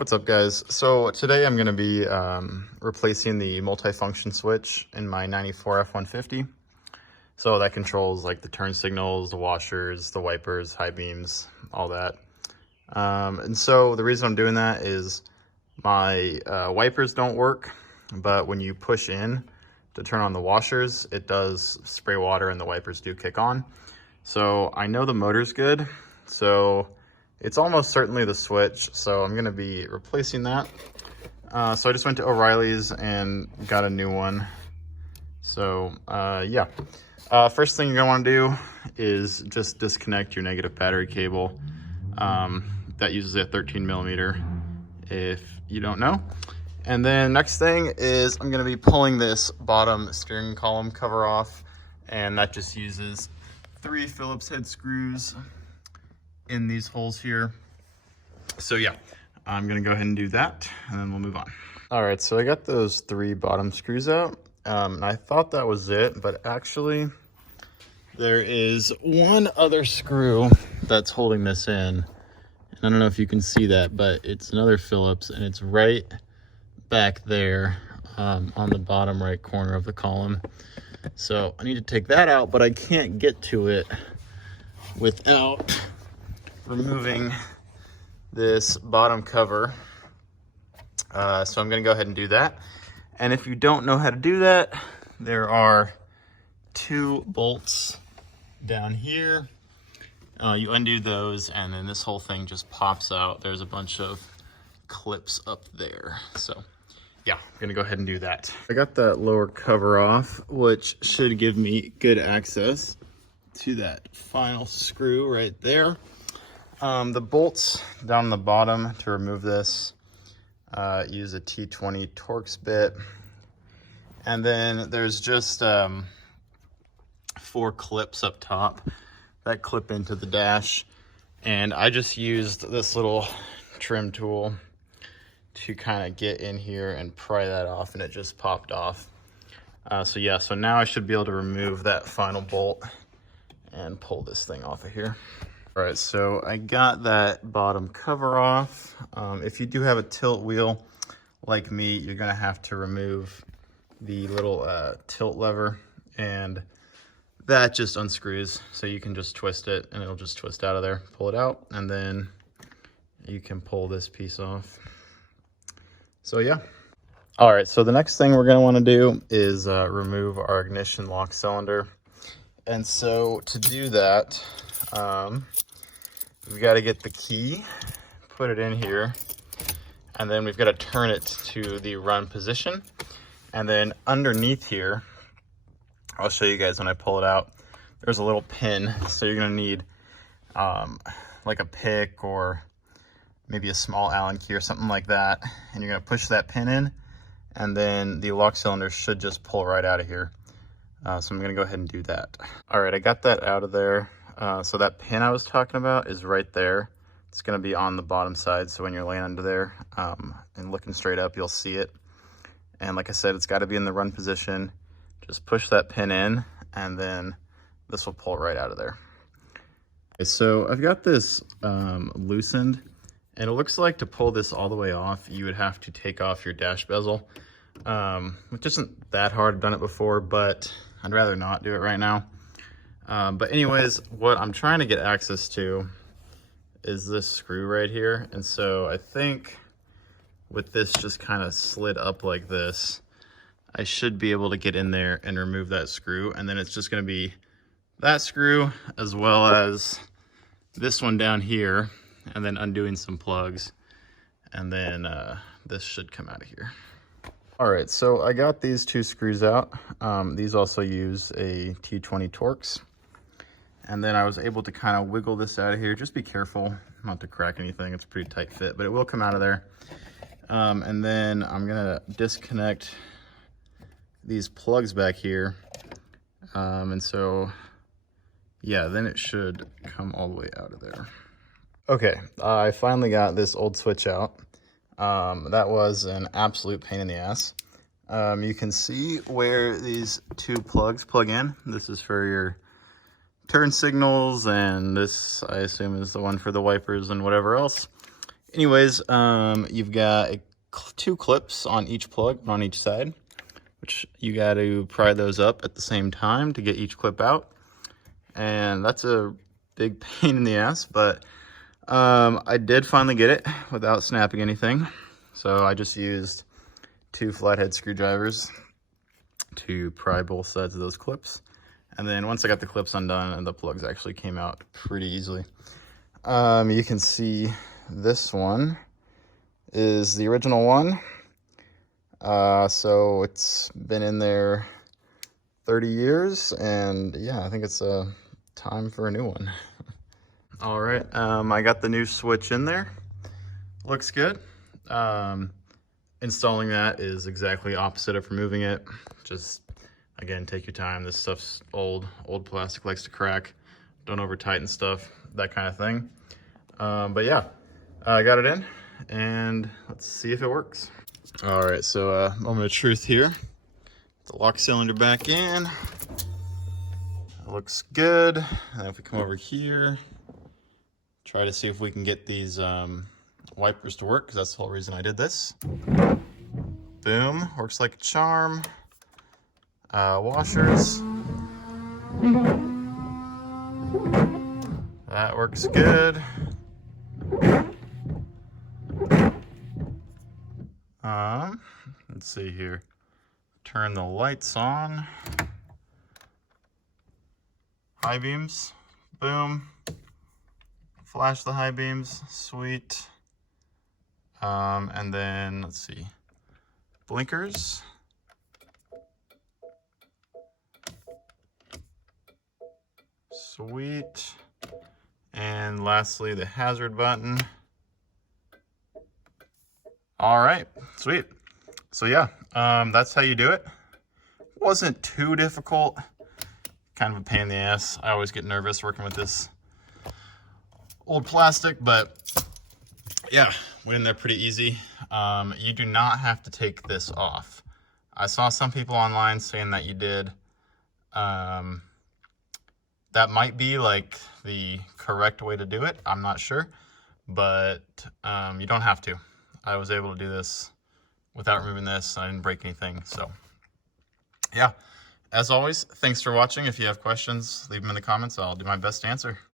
What's up, guys? So today I'm going to be replacing the multifunction switch in my 94 F-150. So that controls like the turn signals, the washers, the wipers, high beams, all that. And so the reason I'm doing that is my wipers don't work, but when you push in to turn on the washers, it does spray water and the wipers do kick on. So I know the motor's good, so it's almost certainly the switch, so I'm gonna be replacing that. So I just went to O'Reilly's and got a new one. So yeah, first thing you're gonna wanna do is just disconnect your negative battery cable. That uses a 13 millimeter if you don't know. And then next thing is I'm gonna be pulling this bottom steering column cover off, and that just uses 3 Phillips head screws in these holes here. So yeah, I'm gonna go ahead and do that and then we'll move on. All right, so I got those 3 bottom screws out. And I thought that was it, but actually there is one other screw that's holding this in. I don't know if you can see that, but it's another Phillips and it's right back there on the bottom right corner of the column. So I need to take that out, but I can't get to it without removing this bottom cover. So I'm gonna go ahead and do that. And if you don't know how to do that, there are 2 bolts down here. You undo those and then this whole thing just pops out. There's a bunch of clips up there. So yeah, I'm gonna go ahead and do that. I got that lower cover off, which should give me good access to that final screw right there. The bolts down the bottom to remove this, use a T20 Torx bit. And then there's just 4 clips up top that clip into the dash. And I just used this little trim tool to kind of get in here and pry that off, and it just popped off. So yeah, so now I should be able to remove that final bolt and pull this thing off of here. All right, so I got that bottom cover off. If you do have a tilt wheel like me, you're gonna have to remove the little tilt lever, and that just unscrews. So you can just twist it and it'll just twist out of there. Pull it out and then you can pull this piece off. So yeah. All right, so the next thing we're gonna wanna do is remove our ignition lock cylinder. And so to do that, we've got to get the key, put it in here, and then we've got to turn it to the run position. And then underneath here, I'll show you guys when I pull it out, there's a little pin. So you're going to need like a pick or maybe a small Allen key or something like that. And you're going to push that pin in, and then the lock cylinder should just pull right out of here. So I'm going to go ahead and do that. All right, I got that out of there. So that pin I was talking about is right there. It's going to be on the bottom side. So when you're laying under there and looking straight up, you'll see it. And like I said, it's got to be in the run position. Just push that pin in and then this will pull right out of there. Okay, so I've got this loosened, and it looks like to pull this all the way off, you would have to take off your dash bezel, which isn't that hard. I've done it before, but I'd rather not do it right now. But anyways, what I'm trying to get access to is this screw right here. And so I think with this just kind of slid up like this, I should be able to get in there and remove that screw. And then it's just going to be that screw as well as this one down here, and then undoing some plugs. And then this should come out of here. All right, so I got these 2 screws out. These also use a T20 Torx. And then I was able to kind of wiggle this out of here. Just be careful not to crack anything. It's a pretty tight fit, but it will come out of there. And then I'm gonna disconnect these plugs back here. And so, yeah, then it should come all the way out of there. Okay, I finally got this old switch out. That was an absolute pain in the ass. You can see where these 2 plugs plug in. This is for your turn signals, and this I assume is the one for the wipers and whatever else. Anyways, you've got two clips on each plug, on each side, which you got to pry those up at the same time to get each clip out. And that's a big pain in the ass, but I did finally get it without snapping anything. So I just used 2 flathead screwdrivers to pry both sides of those clips. And then once I got the clips undone, and the plugs actually came out pretty easily. You can see this one is the original one. So it's been in there 30 years, and yeah, I think it's time for a new one. All right, I got the new switch in there. Looks good. Installing that is exactly opposite of removing it. Just, again, take your time. This stuff's old plastic, likes to crack. Don't over tighten stuff, that kind of thing. But yeah, I got it in, and let's see if it works. All right, so moment of truth here. The lock cylinder back in. It looks good. And if we come over here, try to see if we can get these wipers to work, because that's the whole reason I did this. Boom, works like a charm. Washers. That works good. Let's see here. Turn the lights on. High beams, boom. Flash the high beams, sweet. And then let's see, blinkers. Sweet. And lastly, the hazard button. All right, sweet. So yeah, that's how you do it. Wasn't too difficult. Kind of a pain in the ass. I always get nervous working with this old plastic, but yeah, went in there pretty easy. You do not have to take this off. I saw some people online saying that you did. That might be like the correct way to do it. I'm not sure, but you don't have to. I was able to do this without removing this. I didn't break anything, so yeah. As always, thanks for watching. If you have questions, leave them in the comments. I'll do my best to answer.